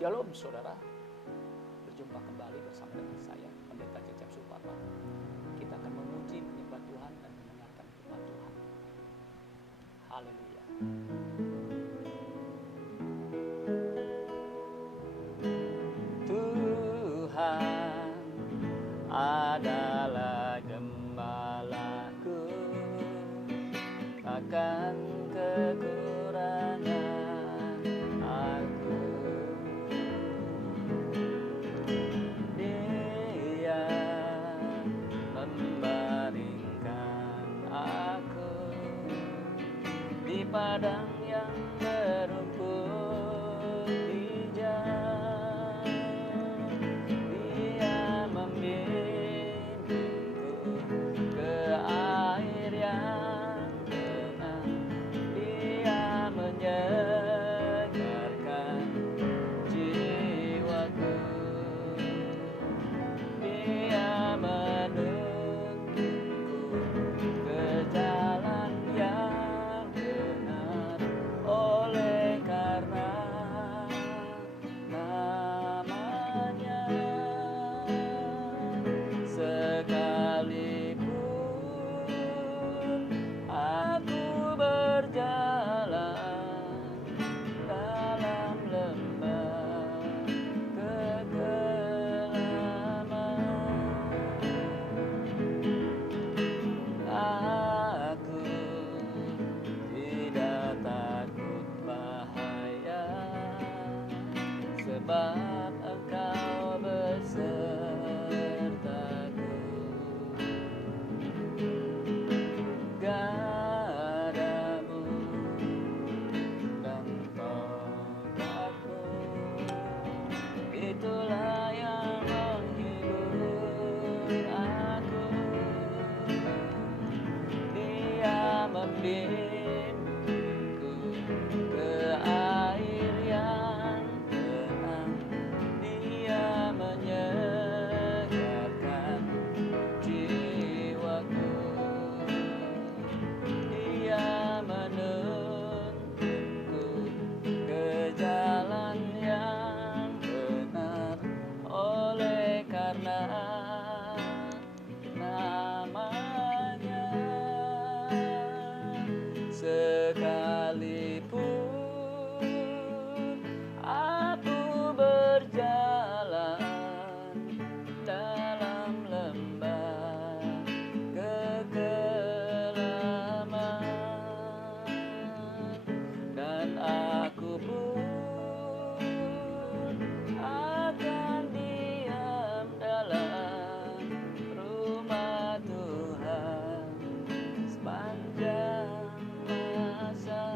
Shalom saudara, berjumpa kembali bersama dengan saya Pendeta Cecep Supata. Kita akan memuji, menyembah Tuhan dan mendengarkan firman Tuhan. Haleluya. Tuhan adalah gembalaku, takkan kekurangan aku. Dia membaringkan aku di padang yang berumput hijau. Dia membimbingku ke air yang tenang. Dia menyegarkan jiwaku. Dia menuntunku ke jalan yang benar, oleh karena namanya. Sekalipun aku berjalan dalam lembah kegelapan, aku tidak takut bahaya, sebab Engkau besertaku. Gadamu dan tongkatmu, itulah yang menghibur aku. Dia membimbingku ke air yang tenang. Dia menyegarkan jiwaku. Dia menuntunku ke jalan yang benar, oleh karena namanya. Sekalipun aku berjalan dalam lembah kegelapan, dan aku pun akan diam dalam rumah Tuhan sepanjang masa.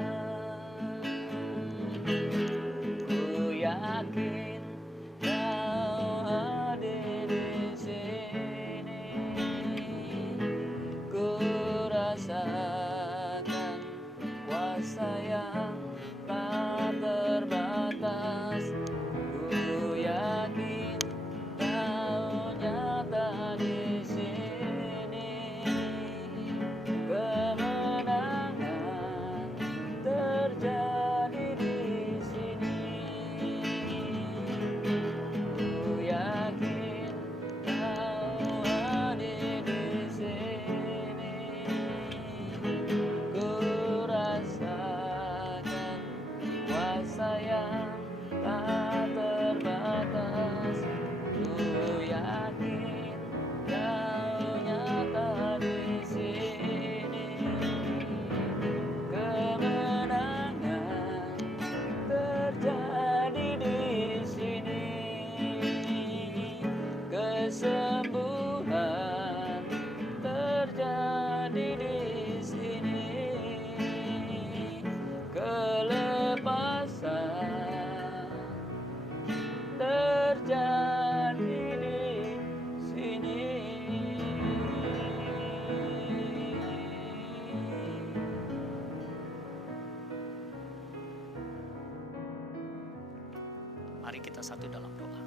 Ku yakin Kau hadir di sini. Ku rasakan kuasa yang tak terbatas. Ku yakin Kau nyata di sini. Kemenangan terjadi di sini. Ku yakin Kau hadir di sini. Ku rasakan kuasa yang tak terbatas. Ku yakin Kau nyata di sini. Kemenangan terjadi di sini. Kesembuhan terjadi di sini. Kelepasan terjadi di sini. Mari kita satu dalam doa.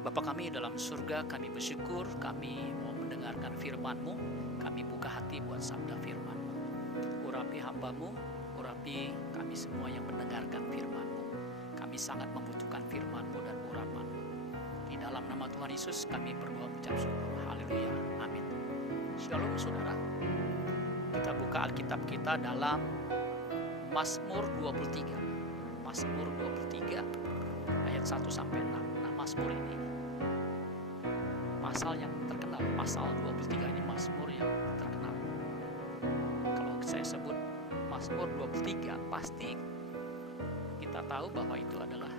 Bapa kami dalam surga, kami bersyukur kami mau mendengarkan firman-Mu. Kami buka hati buat sabda firman-Mu. Urapi hamba-Mu, urapi kami semua yang mendengarkan firman-Mu. Kami kami sangat membutuhkan firman-Mu dan urapan-Mu. Di dalam nama Tuhan Yesus kami berdoa ucap syukur. Haleluya. Amin. Shalom saudara. Kita buka Alkitab kita dalam Mazmur 23. Mazmur 23 ayat 1 sampai 6. Nah, Mazmur ini pasal yang terkenal. Pasal 23 ini Mazmur yang terkenal. Kalau saya sebut Mazmur 23, pasti kita tahu bahwa itu adalah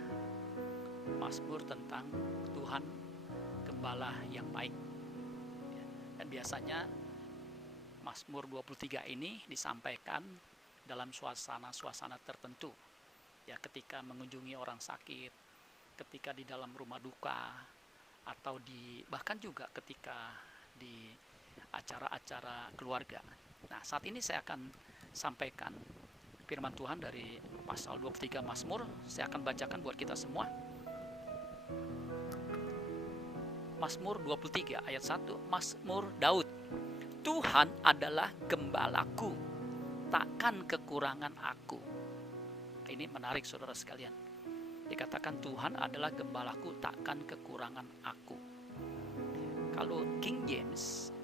Mazmur tentang Tuhan Gembala yang baik. Dan biasanya Mazmur 23 ini disampaikan dalam suasana-suasana tertentu. Ya, ketika mengunjungi orang sakit, ketika di dalam rumah duka, atau bahkan juga ketika di acara-acara keluarga. Nah, saat ini saya akan sampaikan firman Tuhan dari pasal 23 Mazmur. Saya akan bacakan buat kita semua. Mazmur 23 ayat 1, Mazmur Daud. Tuhan adalah gembalaku, takkan kekurangan aku. Ini menarik saudara sekalian. Dikatakan Tuhan adalah gembalaku, takkan kekurangan aku. Kalau King James,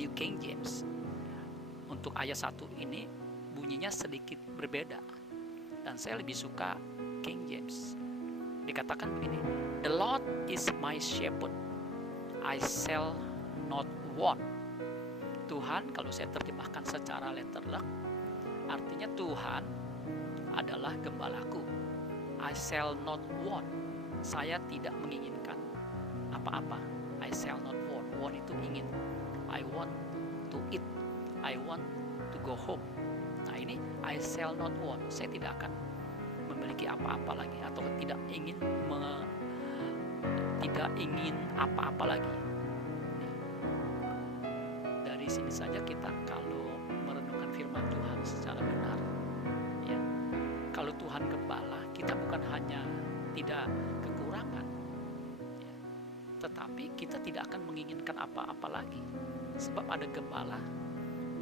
New King James, untuk ayat 1 ini bunyinya sedikit berbeda. Dan saya lebih suka King James. Dikatakan begini, The Lord is my shepherd, I shall not want. Tuhan, kalau saya terjemahkan secara letterlock, artinya Tuhan adalah gembalaku, I shall not want. Saya tidak menginginkan apa-apa. I shall not want. Want itu ingin. I want to eat. I want to go home. Nah ini I shall not want. Saya tidak akan memiliki apa-apa lagi, atau tidak ingin apa-apa lagi. Dari sini saja kita kalau merenungkan firman Tuhan secara benar, ya, kalau Tuhan gembala, kita bukan hanya tidak kekurangan, ya, tetapi kita tidak akan menginginkan apa-apa lagi, sebab ada gembala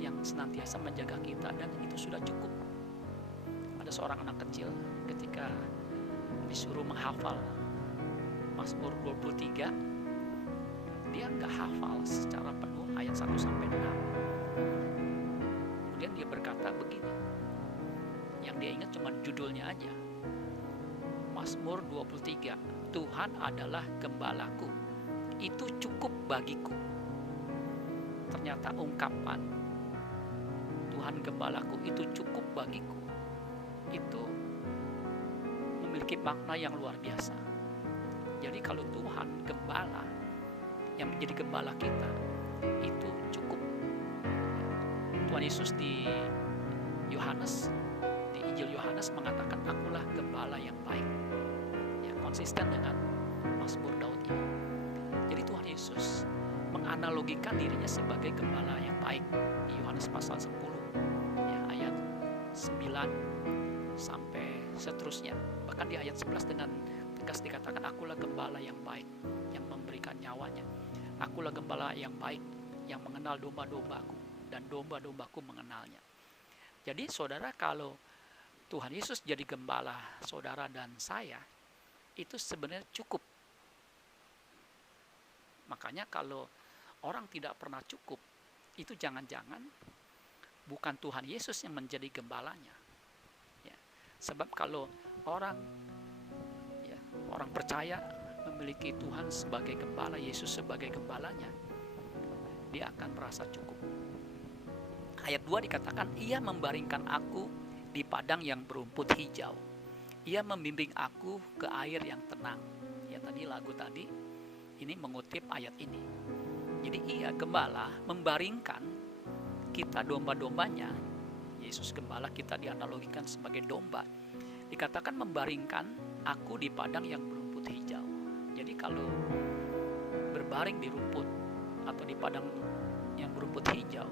yang senantiasa menjaga kita, dan itu sudah cukup. Ada seorang anak kecil ketika disuruh menghafal Mazmur 23, dia nggak hafal secara penuh ayat 1 sampai 6. Kemudian dia berkata begini, yang dia ingat cuma judulnya aja, Mazmur 23, Tuhan adalah gembalaku, itu cukup bagiku. Ternyata ungkapan Tuhan gembalaku itu cukup bagiku, itu memiliki makna yang luar biasa. Jadi kalau Tuhan gembala, yang menjadi gembala kita, itu cukup. Tuhan Yesus di Yohanes, di Injil Yohanes mengatakan, akulah gembala yang baik. Ya, konsisten dengan Mazmur Daud ini. Jadi Tuhan Yesus menganalogikan dirinya sebagai gembala yang baik di Yohanes pasal 10, ya, ayat 9 sampai seterusnya. Bahkan di ayat 11 dengan tegas dikatakan, akulah gembala yang baik yang memberikan nyawanya. Akulah gembala yang baik yang mengenal domba-dombaku, dan domba-dombaku mengenalnya. Jadi saudara, kalau Tuhan Yesus jadi gembala saudara dan saya, itu sebenarnya cukup. Makanya kalau orang tidak pernah cukup, itu jangan-jangan bukan Tuhan Yesus yang menjadi gembalanya. Ya. Sebab kalau orang percaya memiliki Tuhan sebagai gembala, Yesus sebagai gembalanya, dia akan merasa cukup. Ayat 2 dikatakan, ia membaringkan aku di padang yang berumput hijau. Ia membimbing aku ke air yang tenang. Ya, tadi lagu tadi ini mengutip ayat ini. Jadi ia gembala membaringkan kita domba-dombanya. Yesus gembala, kita dianalogikan sebagai domba. Dikatakan membaringkan aku di padang yang berumput hijau. Jadi kalau berbaring di rumput atau di padang yang berumput hijau,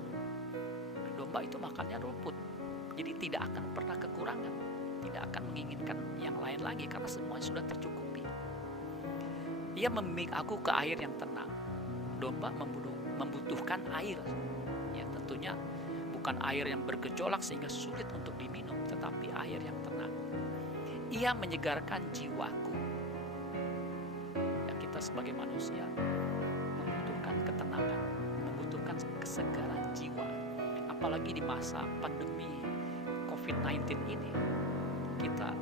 domba itu makannya rumput. Jadi tidak akan pernah kekurangan, tidak akan menginginkan yang lain lagi karena semuanya sudah tercukupi. Ia membimbing aku ke air yang tenang. Domba membutuhkan air. Ya, tentunya bukan air yang bergejolak sehingga sulit untuk diminum, tetapi air yang tenang. Ia menyegarkan jiwaku. Ya, kita sebagai manusia membutuhkan ketenangan, membutuhkan kesegaran jiwa. Apalagi di masa pandemi COVID-19 ini, kita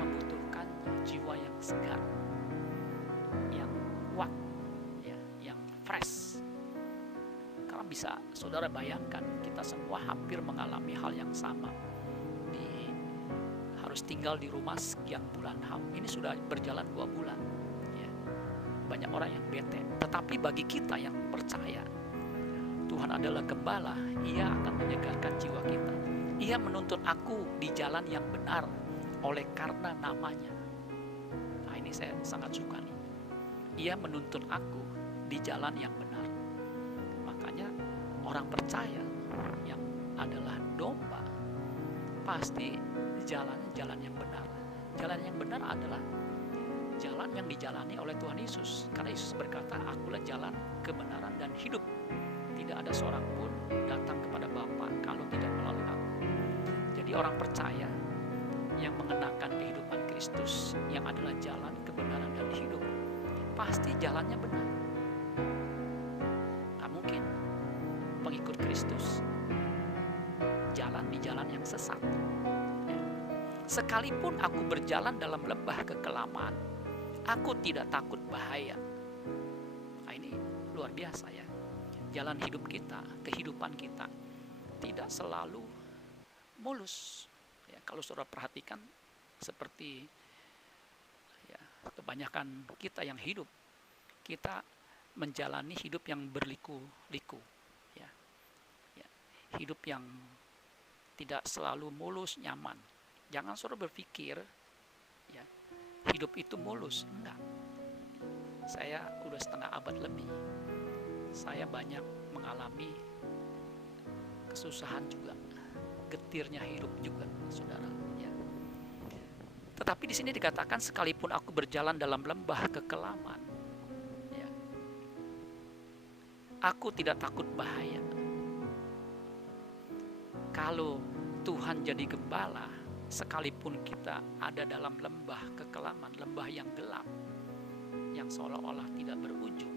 membutuhkan jiwa yang segar, yang kuat, ya, yang fresh. Karena bisa saudara bayangkan, kita semua hampir mengalami hal yang sama. Harus tinggal di rumah sekian bulan. Ini sudah berjalan 2 bulan. Ya. Banyak orang yang bete. Tetapi bagi kita yang percaya, Tuhan adalah gembala, Ia akan menyegarkan jiwa kita. Ia menuntun aku di jalan yang benar oleh karena namanya. Nah, ini saya sangat suka nih. Ia menuntun aku di jalan yang benar. Makanya orang percaya yang adalah domba pasti jalan yang benar. Jalan yang benar adalah jalan yang dijalani oleh Tuhan Yesus. Karena Yesus berkata, akulah jalan, kebenaran, dan hidup. Tidak ada seorang pun datang kepada Bapa kalau tidak melalui aku. Jadi orang percaya yang mengenakan kehidupan Kristus, yang adalah jalan, kebenaran, dan hidup, pasti jalannya benar. Gak mungkin pengikut Kristus jalan di jalan yang sesat. Sekalipun aku berjalan dalam lembah kekelaman, aku tidak takut bahaya. Nah, ini luar biasa ya. Jalan hidup kita, kehidupan kita tidak selalu mulus. Ya, kalau saudara perhatikan, seperti ya, kebanyakan kita yang hidup, kita menjalani hidup yang berliku-liku. Ya. Ya, hidup yang tidak selalu mulus, nyaman. Jangan saudara berpikir ya, hidup itu mulus. Enggak. Saya udah setengah abad lebih. Saya banyak mengalami kesusahan juga, getirnya hidup juga, saudara. Ya. Tetapi di sini dikatakan, sekalipun aku berjalan dalam lembah kekelaman, ya, aku tidak takut bahaya. Kalau Tuhan jadi gembala, sekalipun kita ada dalam lembah kekelaman, lembah yang gelap, yang seolah-olah tidak berujung,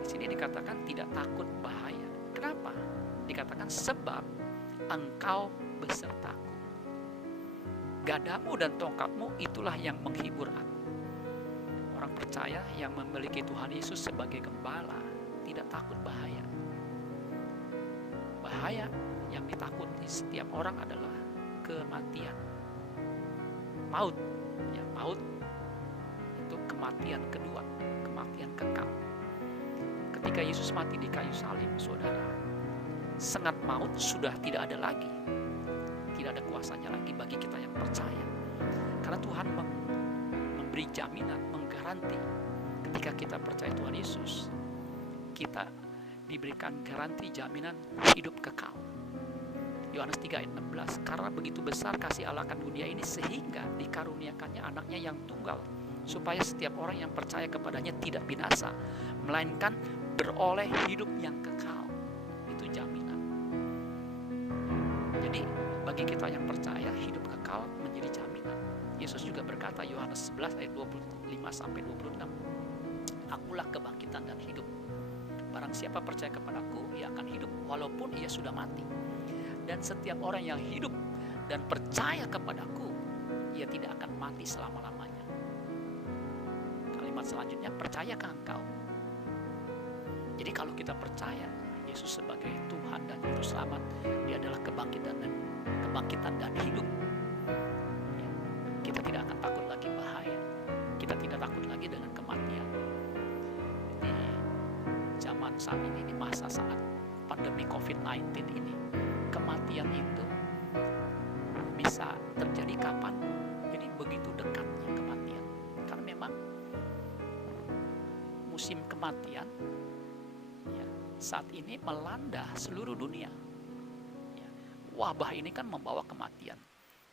di sini dikatakan tidak takut bahaya. Kenapa? Dikatakan sebab engkau besertaku. Gadamu dan tongkatmu itulah yang menghibur aku. Orang percaya yang memiliki Tuhan Yesus sebagai gembala tidak takut bahaya. Bahaya yang ditakuti setiap orang adalah kematian, maut. Ya, maut itu kematian kedua, kematian kekal. Ketika Yesus mati di kayu salib, saudara, sengat maut sudah tidak ada lagi, tidak ada kuasanya lagi bagi kita yang percaya. Karena Tuhan memberi jaminan, menggaranti. Ketika kita percaya Tuhan Yesus, kita diberikan garansi jaminan hidup kekal. Yohanes 3 ayat 16, karena begitu besar kasih Allah akan dunia ini sehingga dikaruniakannya anaknya yang tunggal, supaya setiap orang yang percaya kepadanya tidak binasa, melainkan beroleh hidup yang kekal. Itu jaminan. Jadi bagi kita yang percaya, hidup kekal menjadi jaminan. Yesus juga berkata, Yohanes 11 ayat 25-26, akulah kebangkitan dan hidup. Barang siapa percaya kepadaku, ia akan hidup walaupun ia sudah mati. Dan setiap orang yang hidup dan percaya kepadaku, ia tidak akan mati selama-lamanya. Kalimat selanjutnya, percayakah engkau? Jadi kalau kita percaya Yesus sebagai Tuhan dan Juru Selamat, Dia adalah kebangkitan dan hidup, ya, kita tidak akan takut lagi bahaya. Kita tidak takut lagi dengan kematian. Di zaman saat ini, di masa saat pandemi COVID-19 ini, kematian itu bisa terjadi kapan. Jadi begitu dekatnya kematian. Karena memang musim kematian ya, saat ini melanda seluruh dunia. Ya, wabah ini kan membawa kematian.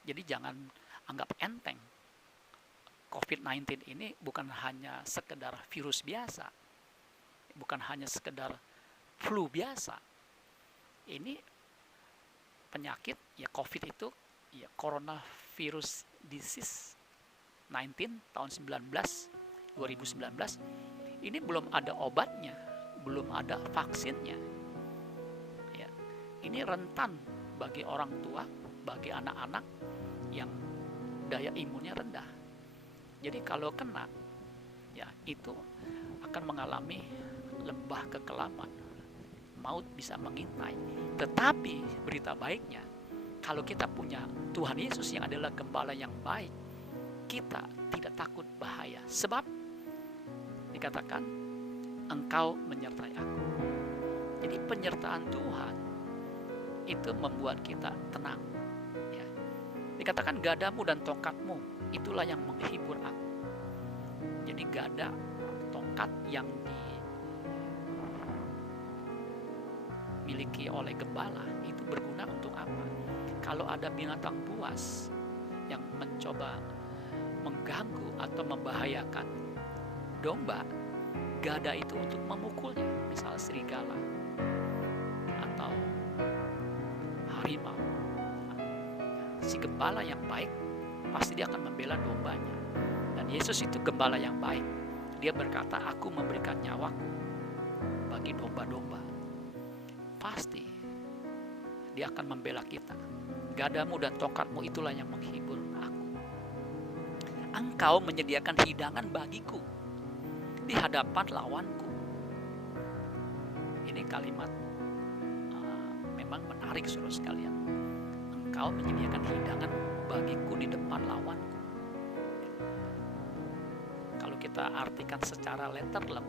Jadi jangan anggap enteng. COVID-19 ini bukan hanya sekedar virus biasa, bukan hanya sekedar flu biasa. Ini penyakit, ya COVID itu, ya coronavirus disease 19 tahun 2019 ini belum ada obatnya, belum ada vaksinnya. Ya, ini rentan bagi orang tua, bagi anak-anak yang daya imunnya rendah. Jadi kalau kena, ya itu akan mengalami lembah kekelaman, maut bisa mengintai. Tetapi berita baiknya, kalau kita punya Tuhan Yesus yang adalah gembala yang baik, kita tidak takut bahaya. Sebab dikatakan, engkau menyertai aku. Jadi penyertaan Tuhan itu membuat kita tenang. Ya. Dikatakan gadamu dan tongkatmu, itulah yang menghibur aku. Jadi gada, tongkat yang dimiliki oleh gembala itu berguna untuk apa? Kalau ada binatang buas yang mencoba mengganggu atau membahayakan domba, gada itu untuk memukulnya, misalnya serigala atau harimau. Si gembala yang baik pasti dia akan membela dombanya. Dan Yesus itu gembala yang baik. Dia berkata, aku memberikan nyawaku bagi domba-domba. Pasti dia akan membela kita. Gadamu dan tongkatmu itulah yang menghibur aku. Engkau menyediakan hidangan bagiku di hadapan lawanku. Ini kalimat memang menarik, saudara sekalian. Engkau menyediakan hidangan bagiku di depan lawanku. Kalau kita artikan secara letterlem,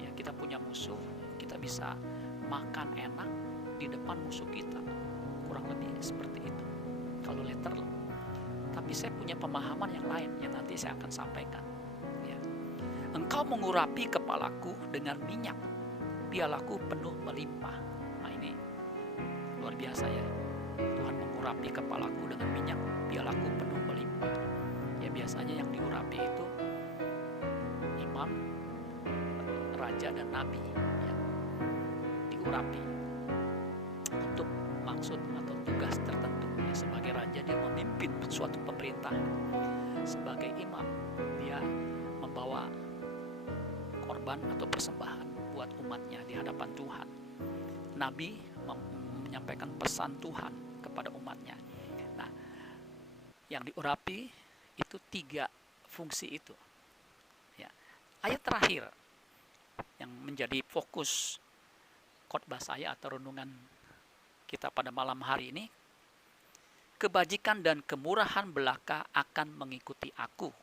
ya kita punya musuh, kita bisa makan enak di depan musuh kita. Kurang lebih seperti itu kalau letterlem. Tapi saya punya pemahaman yang lain yang nanti saya akan sampaikan. Ya. Engkau mengurapi kepalaku dengan minyak, pialaku penuh melimpah. Nah ini luar biasa ya. Tuhan mengurapi kepalaku dengan minyak, pialaku penuh melimpah. Ya biasanya yang diurapi itu imam, raja dan nabi. Ya. Diurapi untuk maksud atau tugas tertentu. Ya, sebagai raja dia memimpin suatu pemerintahan. Sebagai imam dia membawa korban atau persembahan buat umatnya di hadapan Tuhan. Nabi menyampaikan pesan Tuhan kepada umatnya. Nah, yang diurapi itu 3 fungsi itu. Ya. Ayat terakhir yang menjadi fokus khotbah saya atau renungan kita pada malam hari ini, kebajikan dan kemurahan belaka akan mengikuti aku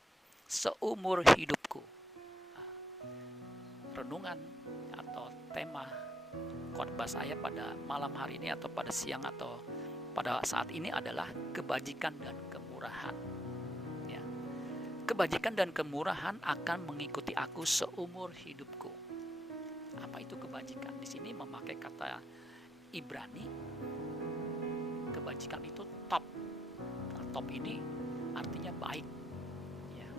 seumur hidupku. Nah, renungan atau tema khotbah saya pada malam hari ini atau pada siang atau pada saat ini adalah kebajikan dan kemurahan. Ya. Kebajikan dan kemurahan akan mengikuti aku seumur hidupku. Apa itu kebajikan? Di sini memakai kata Ibrani. Kebajikan itu top. Nah, top ini artinya baik, ya,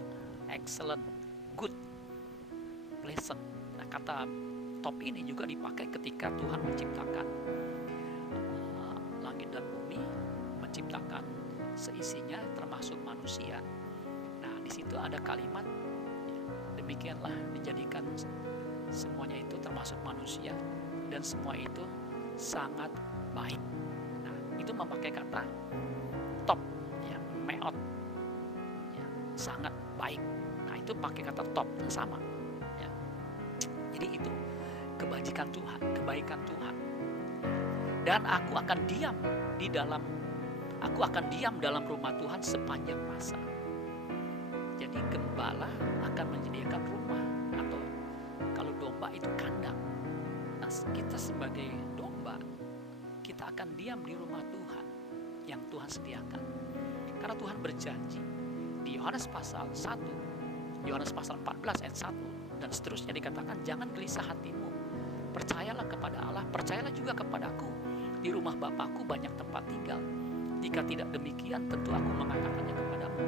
excellent, good, pleasant. Nah, kata top ini juga dipakai ketika Tuhan menciptakan langit dan bumi, menciptakan seisinya termasuk manusia. Nah, di situ ada kalimat, ya, demikianlah dijadikan semuanya itu termasuk manusia dan semua itu sangat baik. Nah, itu memakai kata top, ya, meot, ya, sangat baik. Nah, itu pakai kata top sama. Ya. Jadi itu kebajikan Tuhan, kebaikan Tuhan. Dan aku akan diam dalam rumah Tuhan sepanjang masa. Jadi gembala akan menyediakan rumah, atau kalau domba itu kandang. Nah, kita sebagai domba, kita akan diam di rumah Tuhan yang Tuhan sediakan. Karena Tuhan berjanji di Yohanes pasal 1, Yohanes pasal 14 ayat 1 dan seterusnya dikatakan, jangan gelisah hatimu, percayalah kepada Allah, percayalah juga kepadaku. Di rumah Bapakku banyak tempat tinggal. Jika tidak demikian, tentu aku mengatakannya kepadamu.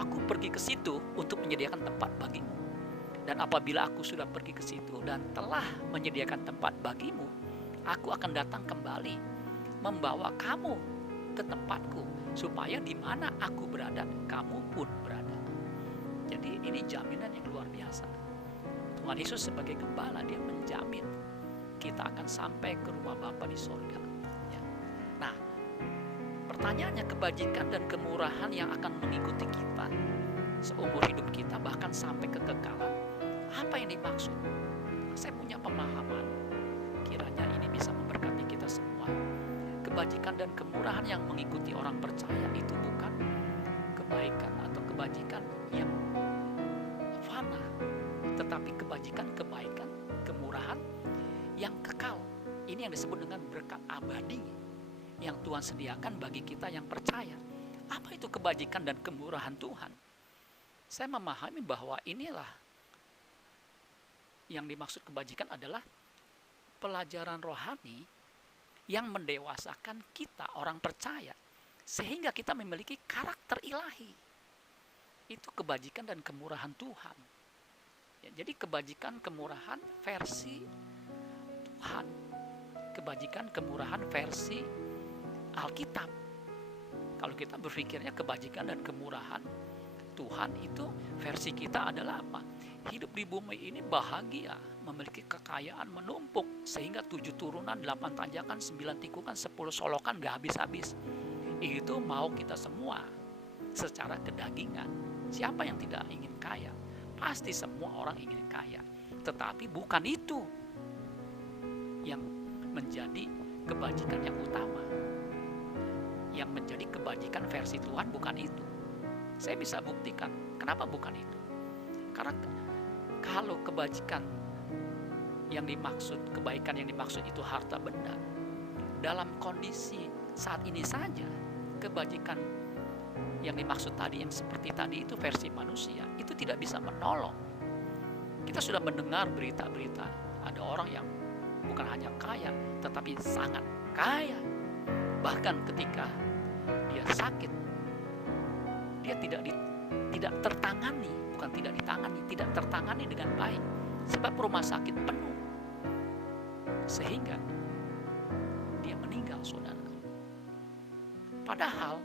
Aku pergi ke situ untuk menyediakan tempat bagimu. Dan apabila aku sudah pergi ke situ dan telah menyediakan tempat bagimu, aku akan datang kembali, membawa kamu ke tempatku, supaya di mana aku berada, kamu pun berada. Jadi ini jaminan yang luar biasa. Tuhan Yesus sebagai gembala, dia menjamin kita akan sampai ke rumah Bapa di sorga. Ya. Nah, pertanyaannya, kebajikan dan kemurahan yang akan mengikuti kita seumur hidup kita, bahkan sampai kekekalan, apa yang dimaksud? Saya punya pemahaman, kiranya ini bisa memberkati kita semua. Kebajikan dan kemurahan yang mengikuti orang percaya itu bukan kebaikan atau kebajikan yang fana, tetapi kebajikan, kemurahan yang kekal. Ini yang disebut dengan berkat abadi yang Tuhan sediakan bagi kita yang percaya. Apa itu kebajikan dan kemurahan Tuhan? Saya memahami bahwa inilah yang dimaksud kebajikan adalah pelajaran rohani yang mendewasakan kita orang percaya sehingga kita memiliki karakter ilahi. Itu kebajikan dan kemurahan Tuhan. Ya, jadi kebajikan kemurahan versi Tuhan, kebajikan kemurahan versi Alkitab. Kalau kita berpikirnya kebajikan dan kemurahan Tuhan, itu versi kita adalah apa? Hidup di bumi ini bahagia, memiliki kekayaan menumpuk, sehingga 7 turunan, 8 tanjakan, 9 tikungan, 10 solokan gak habis-habis. Itu mau kita semua secara kedagingan. Siapa yang tidak ingin kaya? Pasti semua orang ingin kaya. Tetapi bukan itu yang menjadi kebajikan yang utama. Yang menjadi kebajikan versi Tuhan bukan itu. Saya bisa buktikan kenapa bukan itu. Karena kalau kebajikan yang dimaksud, kebaikan yang dimaksud itu harta benda, dalam kondisi saat ini saja, kebajikan yang dimaksud tadi, yang seperti tadi itu versi manusia, itu tidak bisa menolong. Kita sudah mendengar berita-berita, ada orang yang bukan hanya kaya, tetapi sangat kaya. Bahkan ketika dia sakit, dia tidak tertangani, bukan tidak ditangani, tidak tertangani dengan baik, sebab rumah sakit penuh, sehingga dia meninggal, saudara. Padahal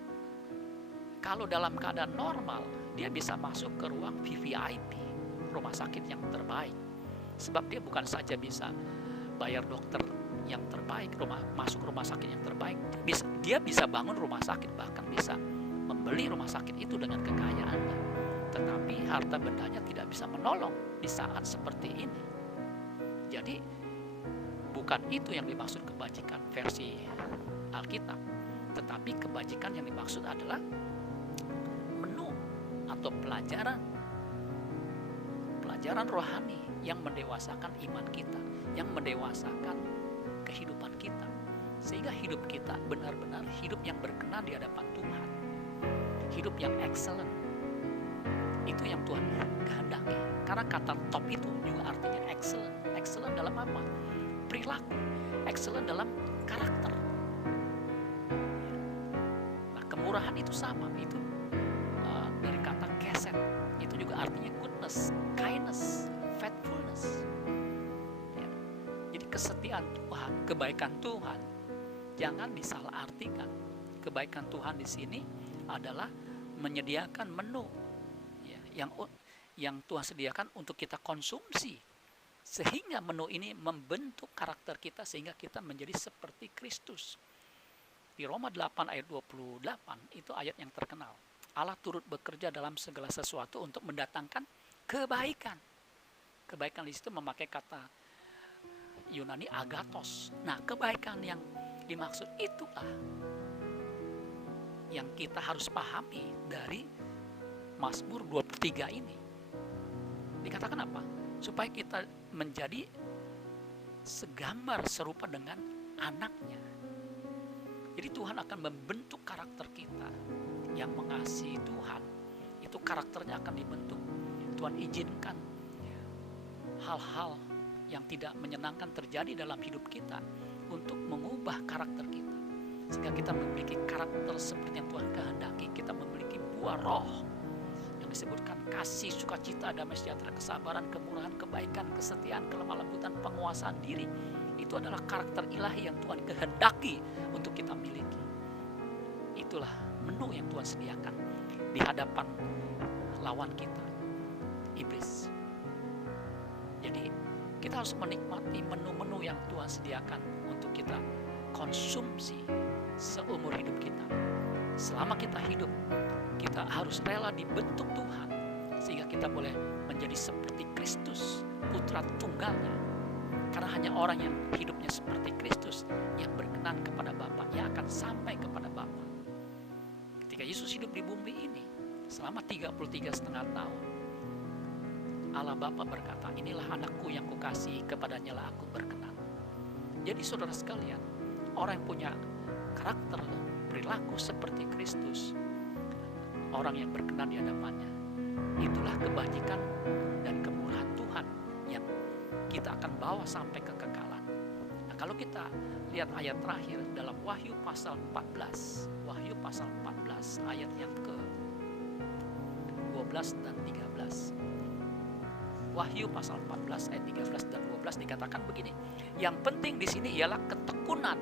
kalau dalam keadaan normal, dia bisa masuk ke ruang VVIP, rumah sakit yang terbaik, sebab dia bukan saja bisa bayar dokter yang terbaik, masuk rumah sakit yang terbaik, dia bisa bangun rumah sakit, bahkan bisa membeli rumah sakit itu dengan kekayaannya. Tetapi harta bendanya tidak bisa menolong di saat seperti ini. Jadi bukan itu yang dimaksud kebajikan versi Alkitab, tetapi kebajikan yang dimaksud adalah menu atau pelajaran rohani yang mendewasakan iman kita, yang mendewasakan kehidupan kita, sehingga hidup kita benar-benar hidup yang berkenan di hadapan Tuhan, hidup yang excellent. Itu yang Tuhan kehendaki. Karena kata top itu juga artinya excellent. Excellent dalam apa? Perilaku. Excellent dalam karakter. Nah, kemurahan itu sama. Itu dari kata keset. Itu juga artinya goodness, kindness, faithfulness. Ya. Jadi kesetiaan Tuhan, kebaikan Tuhan, jangan disalahartikan. Kebaikan Tuhan di sini adalah menyediakan menu yang Tuhan sediakan untuk kita konsumsi, sehingga menu ini membentuk karakter kita sehingga kita menjadi seperti Kristus. Di Roma 8 ayat 28 itu ayat yang terkenal. Allah turut bekerja dalam segala sesuatu untuk mendatangkan kebaikan. Kebaikan di situ memakai kata Yunani agathos. Nah, kebaikan yang dimaksud itulah yang kita harus pahami dari Mazmur 23 ini. Dikatakan apa? Supaya kita menjadi segambar serupa dengan anaknya. Jadi Tuhan akan membentuk karakter kita yang mengasihi Tuhan. Itu karakternya akan dibentuk. Tuhan izinkan hal-hal yang tidak menyenangkan terjadi dalam hidup kita untuk mengubah karakter kita. Sehingga kita memiliki karakter seperti yang Tuhan kehendaki. Kita memiliki buah roh yang disebutkan kasih, sukacita, damai sejahtera, kesabaran, kemurahan, kebaikan, kesetiaan, kelemah lembutan, penguasaan diri. Itu adalah karakter ilahi yang Tuhan kehendaki untuk kita miliki. Itulah menu yang Tuhan sediakan di hadapan lawan kita, iblis. Jadi kita harus menikmati menu-menu yang Tuhan sediakan untuk kita konsumsi seumur hidup kita. Selama kita hidup, kita harus rela dibentuk Tuhan sehingga kita boleh menjadi seperti Kristus, putra tunggalnya. Karena hanya orang yang hidupnya seperti Kristus, yang berkenan kepada Bapa, yang akan sampai kepada Bapa. Ketika Yesus hidup di bumi ini selama 33,5 tahun, Allah Bapa berkata, inilah anakku yang kukasihi, kepadanya lah aku berkenan. Jadi saudara sekalian, orang yang punya karakter, perilaku seperti Kristus, orang yang berkenan di hadapannya, itulah kebajikan dan kemurahan Tuhan yang kita akan bawa sampai kekekalan. Nah, kalau kita lihat ayat terakhir dalam Wahyu pasal 14, Wahyu pasal 14 ayat yang ke-12 dan 13. Wahyu pasal 14 ayat 13 dan 12 dikatakan begini. Yang penting di sini ialah ketekunan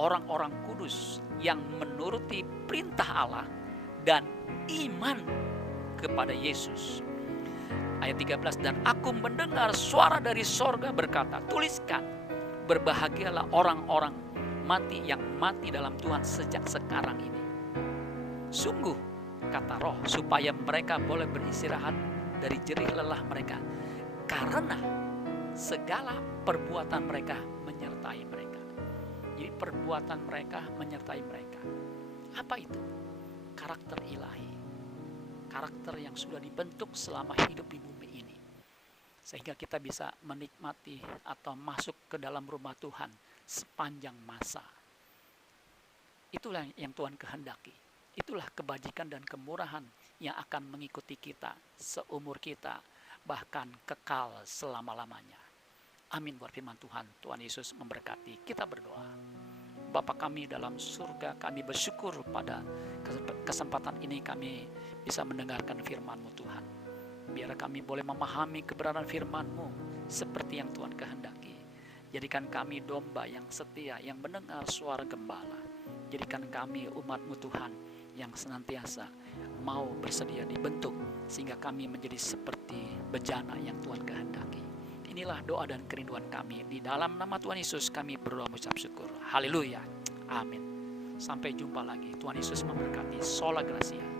orang-orang kudus yang menuruti perintah Allah dan iman kepada Yesus. Ayat 13, dan aku mendengar suara dari sorga berkata, tuliskan, berbahagialah orang-orang mati yang mati dalam Tuhan sejak sekarang ini. Sungguh, kata roh, supaya mereka boleh beristirahat dari jerih lelah mereka, karena segala perbuatan mereka menyertai mereka. Jadi perbuatan mereka menyertai mereka. Apa itu? Karakter ilahi. Karakter yang sudah dibentuk selama hidup di bumi ini. Sehingga kita bisa menikmati atau masuk ke dalam rumah Tuhan sepanjang masa. Itulah yang Tuhan kehendaki. Itulah kebajikan dan kemurahan yang akan mengikuti kita seumur kita, bahkan kekal selama-lamanya. Amin buat firman Tuhan. Tuhan Yesus memberkati. Kita berdoa. Bapa kami dalam surga, kami bersyukur pada kesempatan ini kami bisa mendengarkan firman-Mu Tuhan. Biar kami boleh memahami kebenaran firman-Mu seperti yang Tuhan kehendaki. Jadikan kami domba yang setia, yang mendengar suara gembala. Jadikan kami umat-Mu Tuhan yang senantiasa mau bersedia dibentuk sehingga kami menjadi seperti bejana yang Tuhan kehendaki. Inilah doa dan kerinduan kami. Di dalam nama Tuhan Yesus kami berdoa mengucap syukur. Haleluya. Amin. Sampai jumpa lagi. Tuhan Yesus memberkati. Sola Gracia.